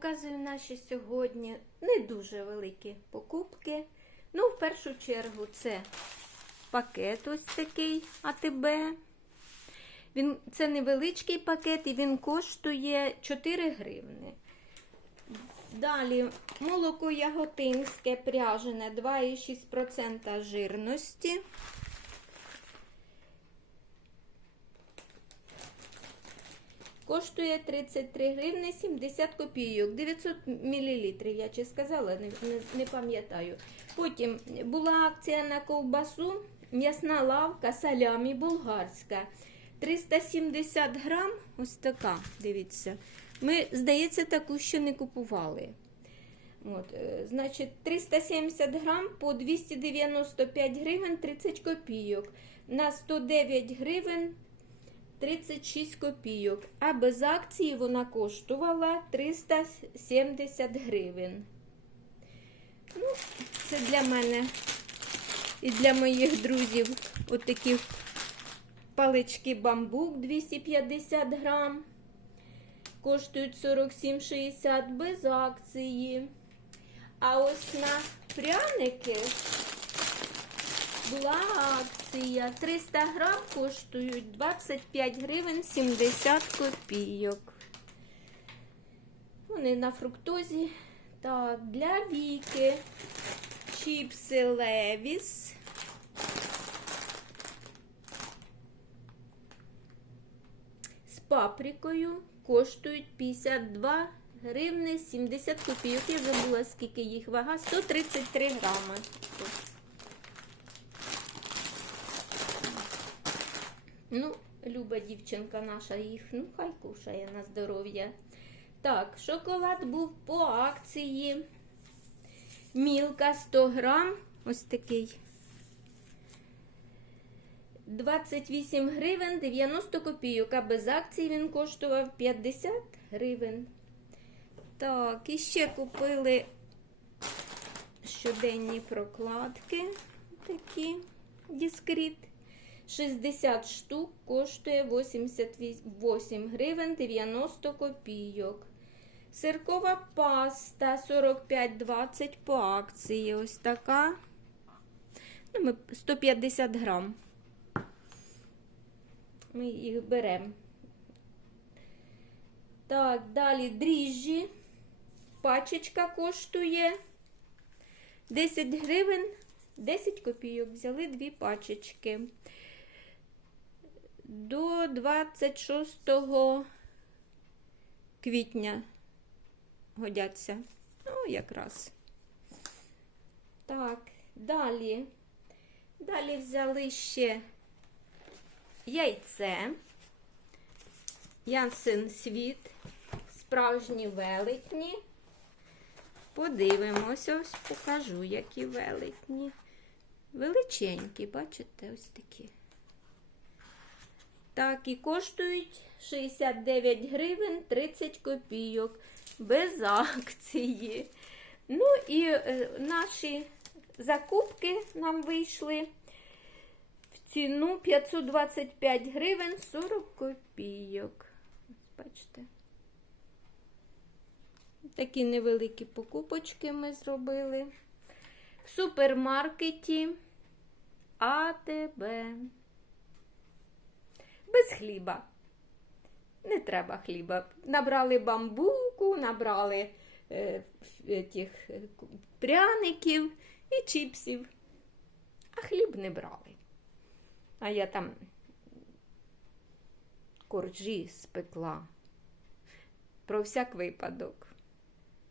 Показую наші сьогодні не дуже великі покупки. Ну, в першу чергу, це пакет ось такий АТБ. Він, це невеличкий пакет і він коштує 4 гривни. Далі молоко яготинське пряжене 2,6% жирності. Коштує 33 гривни 70 копійок. 900 мл, я чи сказала, не, не, не пам'ятаю. Потім була акція на ковбасу, м'ясна лавка, салямі болгарська. 370 грам, ось така, дивіться. Ми, здається, таку ще не купували. От, е, значить, 370 грам по 295 гривень 30 копійок. На 109 гривень 36 копійок. А без акції вона коштувала 370 гривень. Ну, це для мене і для моїх друзів отакі палички бамбук 250 грам. Коштують 47,60 без акції. А ось на пряники була акція. 300 грам коштують 25 гривень 70 копійок. Вони на фруктозі. Так, для віки чіпси Левіс. З паприкою коштують 52 гривни 70 копійок. Я забула, скільки їх вага. 133 грами. Ну, люба дівчинка наша їх, ну хай кушає на здоров'я. Так, шоколад був по акції. Мілка 100 грам. Ось такий. 28 гривень 90 копійок, а без акції він коштував 50 гривень. Так, і ще купили щоденні прокладки. Такі дискріт. 60 штук коштує 88 гривень 90 копійок. Сиркова паста 45,20 по акції. Ось така. Ну, ми 150 грам. Ми їх беремо. Так, далі дріжджі. Пачечка коштує 10 гривень 10 копійок. Взяли дві пачечки. До 26 квітня годяться. Ну, якраз. Так, далі. Далі взяли ще яйце. Янсен світ. Справжні велетні. Подивимося, ось покажу, які велетні. Величенькі, бачите, ось такі. Так, і коштують 69 гривень 30 копійок без акції. Ну і е, наші закупки нам вийшли в ціну 525 гривень 40 копійок. Ось Бачите. Такі невеликі покупочки ми зробили. В супермаркеті АТБ. Без хліба. Не треба хліба. Набрали бамбуку, набрали е, тих, е, пряників і чіпсів. А хліб не брали. А я там коржі спекла. Про всяк випадок.